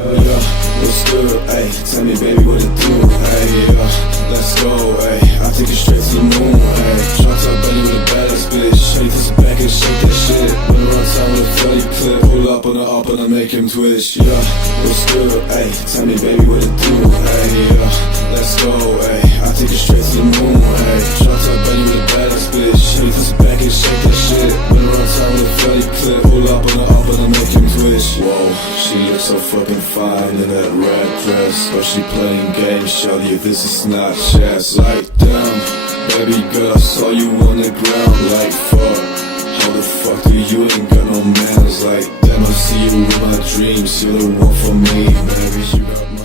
Yeah, what's good, ayy? Tell me baby what it do, ayy, yeah. Let's go, ayy, I'll take you straight to the moon, ayy. Drop top belly with a badass bitch. Shake this back and shake that shit. Run around town with a 30 clip. Pull up on her, make him twitch. Yeah, what's good, ayy? Tell me baby what it do, ayy, yeah. Let's go, ayy, I'll take you straight to the moon, ayy. Drop top belly with a badass bitch. Shake this back and shake that shit. Run around town with a 30 clip. Pull up on her, make him twitch. Whoa, she looks so fucking fine in that red dress. But she playing games, shawty, if this is not chess. Like damn, baby girl, I saw you on the ground. Like fuck, how the fuck do you ain't got no manners? Like damn, I see you in my dreams. You're the one for me, baby, you got me.